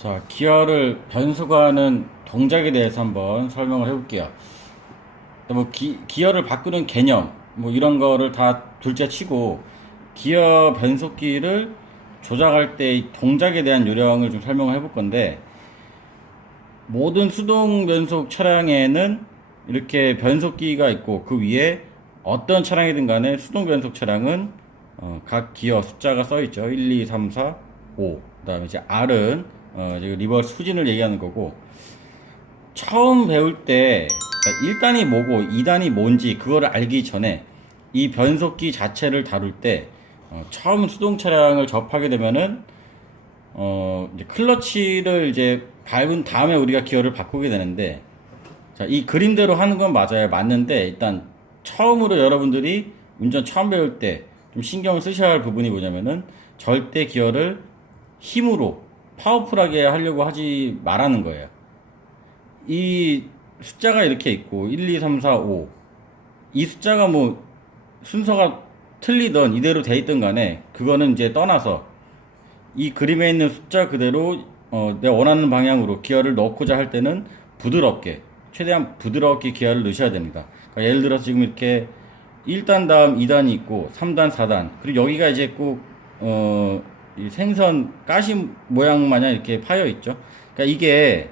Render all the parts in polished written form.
자, 기어를 변속하는 동작에 대해서 한번 설명을 해볼게요. 기어를 바꾸는 개념, 이런 거를 다 둘째 치고, 기어 변속기를 조작할 때 이 동작에 대한 요령을 좀 설명을 해볼 건데, 모든 수동 변속 차량에는 이렇게 변속기가 있고, 그 위에 어떤 차량이든 간에 수동 변속 차량은 각 기어 숫자가 써 있죠. 1, 2, 3, 4, 5. 그 다음에 이제 R은 이제 리버스 후진을 얘기하는 거고, 처음 배울 때 1단이 뭐고 2단이 뭔지 그거를 알기 전에 이 변속기 자체를 다룰 때 처음 수동 차량을 접하게 되면은 이제 클러치를 이제 밟은 다음에 우리가 기어를 바꾸게 되는데, 자, 이 그림대로 하는 건 맞아요. 맞는데 일단 처음으로 여러분들이 운전 처음 배울 때 좀 신경을 쓰셔야 할 부분이 뭐냐면은, 절대 기어를 힘으로 파워풀하게 하려고 하지 말라는 거예요. 이 숫자가 이렇게 있고 1, 2, 3, 4, 5, 이 숫자가 뭐 순서가 틀리던 이대로 돼 있던 간에 그거는 이제 떠나서 이 그림에 있는 숫자 그대로 내가 원하는 방향으로 기어를 넣고자 할 때는 부드럽게, 최대한 부드럽게 기어를 넣으셔야 됩니다. 그러니까 예를 들어서 지금 이렇게 1단 다음 2단이 있고 3단 4단, 그리고 여기가 이제 꼭 이 생선 가시 모양 마냥 이렇게 파여 있죠. 그러니까 이게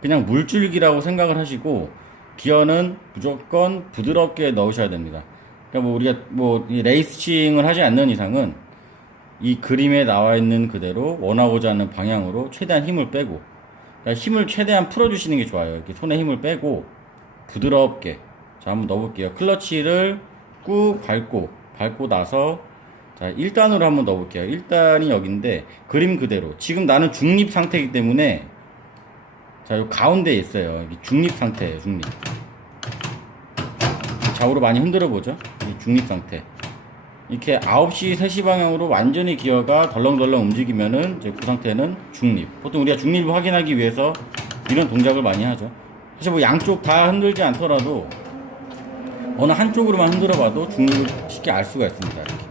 그냥 물줄기라고 생각을 하시고, 기어는 무조건 부드럽게 넣으셔야 됩니다. 그러니까 뭐 우리가 이 레이싱을 하지 않는 이상은 이 그림에 나와 있는 그대로 원하고자 하는 방향으로 최대한 힘을 빼고, 그러니까 힘을 최대한 풀어주시는 게 좋아요. 이렇게 손에 힘을 빼고 부드럽게. 자, 한번 넣어볼게요. 클러치를 꾹 밟고 나서, 자, 1단으로 한번 넣어볼게요. 1단이 여기인데 그림 그대로 지금 나는 중립 상태이기 때문에, 자, 요 가운데에 있어요. 여기 중립 상태예요. 중립. 좌우로 많이 흔들어 보죠. 이 중립 상태. 이렇게 9시 3시 방향으로 완전히 기어가 덜렁덜렁 움직이면은 이제 그 상태는 중립. 보통 우리가 중립을 확인하기 위해서 이런 동작을 많이 하죠. 사실 뭐 양쪽 다 흔들지 않더라도 어느 한쪽으로만 흔들어 봐도 중립을 쉽게 알 수가 있습니다. 이렇게.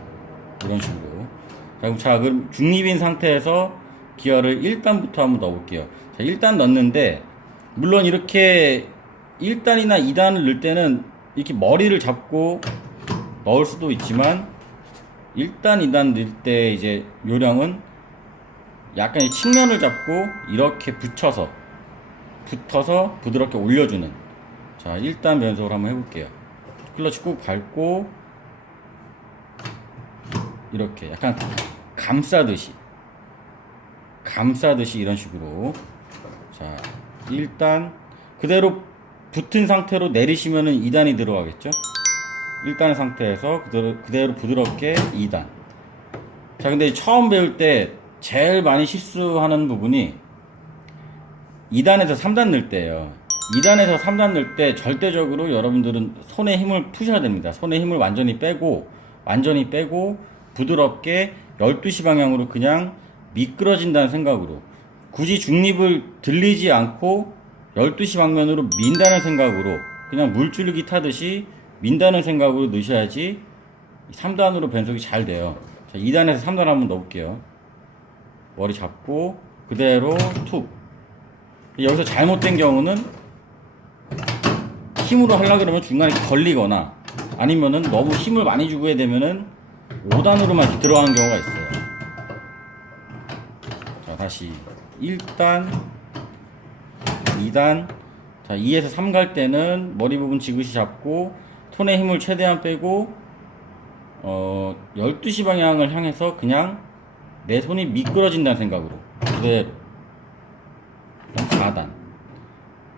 이런 식으로. 자, 그럼 중립인 상태에서 기어를 1단부터 한번 넣어볼게요. 자, 1단 넣는데, 물론 이렇게 1단이나 2단을 넣을 때는 이렇게 머리를 잡고 넣을 수도 있지만, 1단, 2단 넣을 때 이제 요령은 약간 이 측면을 잡고 이렇게 붙어서 부드럽게 올려주는. 자, 1단 변속을 한번 해볼게요. 클러치 꾹 밟고 이렇게 약간 감싸듯이 이런 식으로. 자, 1단 그대로 붙은 상태로 내리시면은 2단이 들어가겠죠. 1단 상태에서 그대로 부드럽게 2단. 자, 근데 처음 배울 때 제일 많이 실수하는 부분이 2단에서 3단 넣을 때예요. 2단에서 3단 넣을 때 절대적으로 여러분들은 손에 힘을 푸셔야 됩니다. 손에 힘을 완전히 빼고 부드럽게 12시 방향으로 그냥 미끄러진다는 생각으로, 굳이 중립을 들리지 않고 12시 방면으로 민다는 생각으로, 그냥 물줄기 타듯이 민다는 생각으로 넣으셔야지 3단으로 변속이 잘 돼요. 자, 2단에서 3단 한번 넣어볼게요. 머리 잡고 그대로 툭. 여기서 잘못된 경우는 힘으로 하려고 그러면 중간에 걸리거나, 아니면은 너무 힘을 많이 주고 해야 되면은 5단으로만 이렇게 들어가는 경우가 있어요. 자, 다시 1단, 2단. 자, 2에서 3 갈 때는 머리 부분 지그시 잡고 손에 힘을 최대한 빼고 12시 방향을 향해서 그냥 내 손이 미끄러진다는 생각으로 그대로. 4단,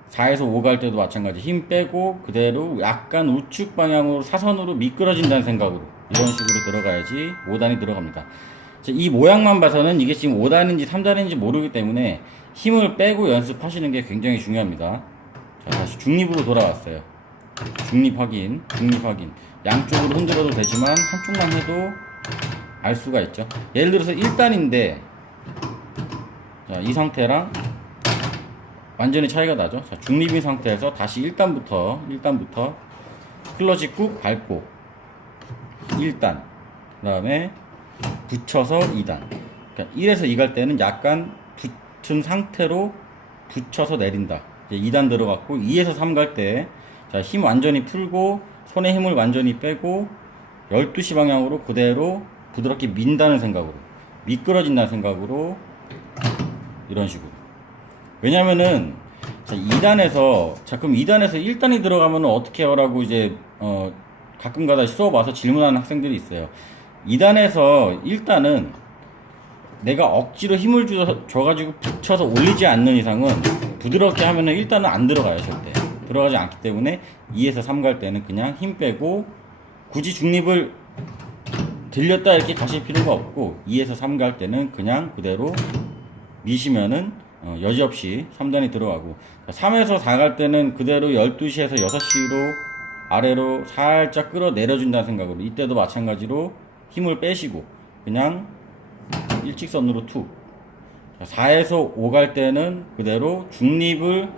4에서 5 갈 때도 마찬가지. 힘 빼고 그대로 약간 우측 방향으로 사선으로 미끄러진다는 생각으로 이런 식으로 들어가야지 5단이 들어갑니다. 이 모양만 봐서는 이게 지금 5단인지 3단인지 모르기 때문에 힘을 빼고 연습하시는 게 굉장히 중요합니다. 자, 다시 중립으로 돌아왔어요. 중립 확인. 양쪽으로 흔들어도 되지만 한쪽만 해도 알 수가 있죠. 예를 들어서 1단인데, 자, 이 상태랑 완전히 차이가 나죠. 자, 중립인 상태에서 다시 1단부터 클러치 꾹 밟고 1단, 그 다음에 붙여서 2단. 그러니까 1에서 2 갈 때는 약간 붙은 상태로 붙여서 내린다. 이제 2단 들어갔고 2에서 3 갈 때 자, 힘 완전히 풀고 손에 힘을 완전히 빼고 12시 방향으로 그대로 부드럽게 민다는 생각으로, 미끄러진다는 생각으로 이런 식으로. 왜냐면은 자, 2단에서 자 그럼 2단에서 1단이 들어가면 어떻게 하라고 이제 가끔가다 수업 와서 질문하는 학생들이 있어요. 2단에서 1단은 내가 억지로 힘을 줘가지고 붙여서 올리지 않는 이상은 부드럽게 하면은 1단은 안 들어가요. 절대 들어가지 않기 때문에 2에서 3 갈 때는 그냥 힘 빼고 굳이 중립을 들렸다 이렇게 가실 필요가 없고 2에서 3 갈 때는 그냥 그대로 미시면은 여지없이 3단이 들어가고 3에서 4 갈 때는 그대로 12시에서 6시로 아래로 살짝 끌어내려준다는 생각으로 이때도 마찬가지로 힘을 빼시고 그냥 일직선으로 툭. 4에서 5 갈 때는 그대로 중립을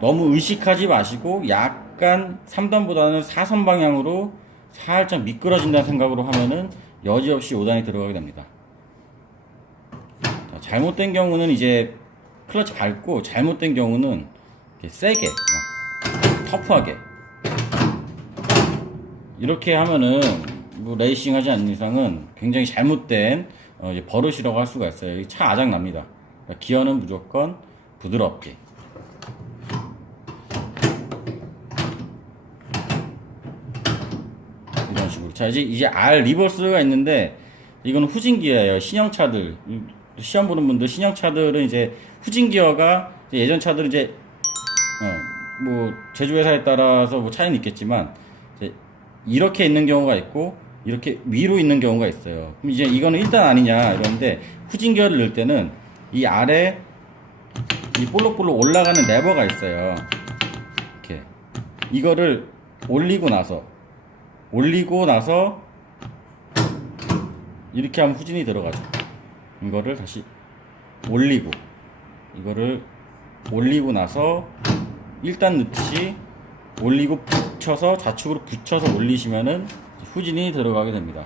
너무 의식하지 마시고 약간 3단보다는 4선 방향으로 살짝 미끄러진다는 생각으로 하면은 여지없이 5단이 들어가게 됩니다. 자, 잘못된 경우는 이제 클러치 밟고 잘못된 경우는 이렇게 세게 터프하게 이렇게 하면은 뭐 레이싱 하지 않는 이상은 굉장히 잘못된 이제 버릇이라고 할 수가 있어요. 차 아작 납니다. 그러니까 기어는 무조건 부드럽게. 이런 식으로. 자, 이제 R 리버스가 있는데, 이거는 후진 기어예요. 신형차들. 시험 보는 분들, 신형차들은 이제 후진 기어가 예전 차들은 이제, 뭐, 제조회사에 따라서 뭐 차이는 있겠지만, 이제 이렇게 있는 경우가 있고, 이렇게 위로 있는 경우가 있어요. 그럼 이제 이거는 1단 아니냐 이러는데 후진 기어를 넣을 때는 이 아래 이 볼록볼록 올라가는 레버가 있어요. 이렇게 이거를 올리고 나서 이렇게 하면 후진이 들어가죠. 이거를 다시 올리고 이거를 올리고 나서 1단 넣듯이 올리고 붙여서 좌측으로 붙여서 올리시면은 후진이 들어가게 됩니다.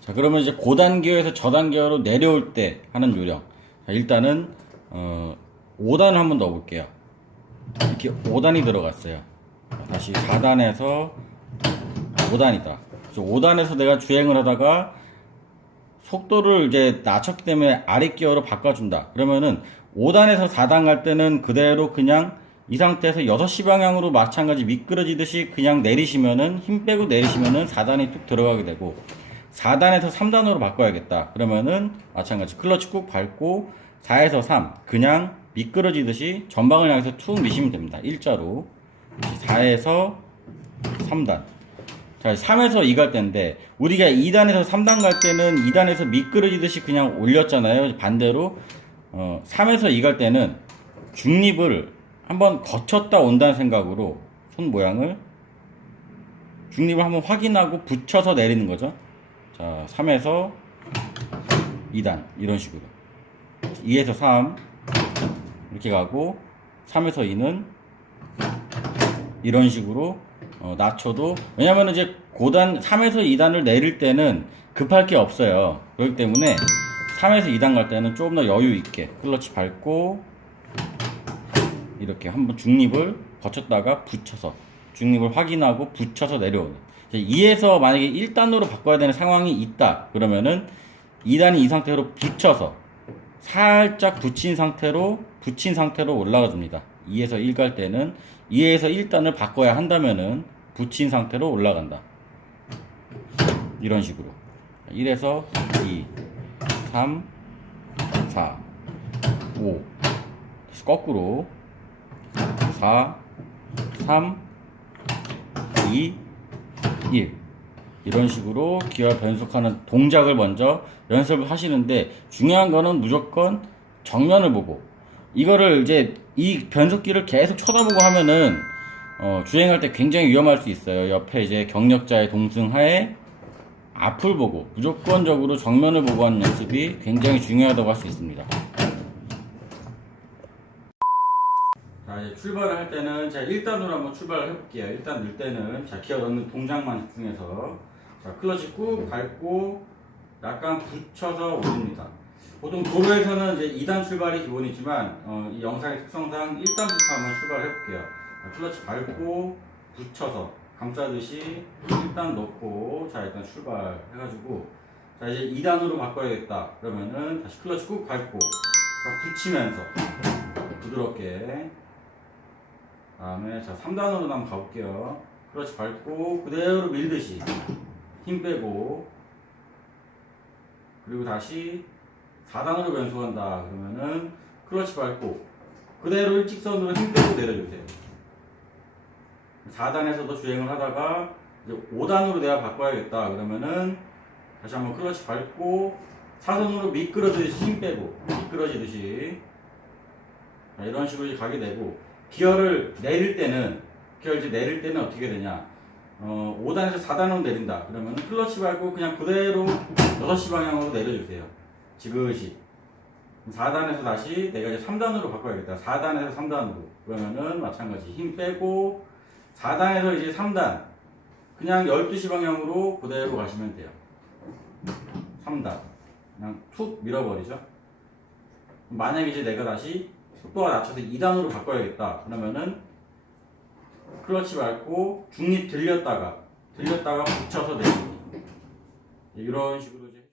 자, 그러면 이제 고단기어에서 저단기어로 내려올 때 하는 요령. 자, 일단은 5단을 한번 넣어 볼게요. 이렇게 5단이 들어갔어요. 다시 4단에서 5단이다. 5단에서 내가 주행을 하다가 속도를 이제 낮췄기 때문에 아래 기어로 바꿔준다. 그러면은 5단에서 4단 갈 때는 그대로 그냥 이 상태에서 6시 방향으로 마찬가지 미끄러지듯이 그냥 내리시면은 힘 빼고 내리시면은 4단이 뚝 들어가게 되고 4단에서 3단으로 바꿔야겠다. 그러면은 마찬가지 클러치 꾹 밟고 4에서 3 그냥 미끄러지듯이 전방을 향해서 툭 미시면 됩니다. 일자로 4에서 3단. 자, 3에서 2 갈 때인데 우리가 2단에서 3단 갈 때는 2단에서 미끄러지듯이 그냥 올렸잖아요. 반대로 3에서 2 갈 때는 중립을 한번 거쳤다 온다는 생각으로 손 모양을 중립을 한번 확인하고 붙여서 내리는 거죠. 자, 3에서 2단 이런 식으로 2에서 3 이렇게 가고 3에서 2는 이런 식으로 낮춰도 왜냐면 이제 고단 3에서 2단을 내릴 때는 급할 게 없어요. 그렇기 때문에 3에서 2단 갈 때는 조금 더 여유 있게 클러치 밟고 이렇게 한번 중립을 거쳤다가 붙여서 중립을 확인하고 붙여서 내려오는 2에서 만약에 1단으로 바꿔야 되는 상황이 있다 그러면은 2단이 이 상태로 붙여서 살짝 붙인 상태로 올라가 줍니다. 2에서 1 갈 때는 2에서 1단을 바꿔야 한다면은 붙인 상태로 올라간다. 이런 식으로 1에서 2 3 4 5 거꾸로 4 3 2 1 이런 식으로 기어 변속하는 동작을 먼저 연습을 하시는데 중요한 거는 무조건 정면을 보고 이거를 이제 이 변속기를 계속 쳐다보고 하면은 주행할 때 굉장히 위험할 수 있어요. 옆에 이제 경력자의 동승하에 앞을 보고 무조건적으로 정면을 보고 하는 연습이 굉장히 중요하다고 할 수 있습니다. 자, 이제 출발을 할 때는 자 1단으로 한번 출발을 해볼게요. 1단 넣을 때는 자 기어 넣는 동작만 집중해서 자 클러치 꾹 밟고 약간 붙여서 올립니다. 보통 도로에서는 이제 2단 출발이 기본이지만 이 영상의 특성상 1단부터 한번 출발해 볼게요. 클러치 밟고 붙여서 감싸듯이 1단 넣고 자 일단 출발해가지고 자 이제 2단으로 바꿔야겠다. 그러면은 다시 클러치 꾹 밟고 붙이면서 부드럽게 다음에 자 3단으로 한번 가볼게요. 클러치 밟고 그대로 밀듯이 힘 빼고 그리고 다시 4단으로 변속한다. 그러면은 클러치 밟고 그대로 일직선으로 힘 빼고 내려주세요. 4단에서도 주행을 하다가 이제 5단으로 내가 바꿔야겠다. 그러면은 다시 한번 클러치 밟고 차선으로 미끄러지듯이 힘 빼고 미끄러지듯이 자, 이런 식으로 가게 되고 기어를 내릴 때는 어떻게 되냐 5단에서 4단으로 내린다. 그러면 클러치 밟고 그냥 그대로 6시 방향으로 내려주세요. 지그시 4단에서 다시 내가 이제 3단으로 바꿔야겠다. 4단에서 3단으로 그러면은 마찬가지 힘 빼고 4단에서 이제 3단 그냥 12시 방향으로 그대로 가시면 돼요. 3단 그냥 툭 밀어버리죠. 만약에 이제 내가 다시 속도가 낮춰서 2단으로 바꿔야겠다. 그러면은 클러치 밟고 중립 들렸다가 붙여서 내리기 이런 식으로 이제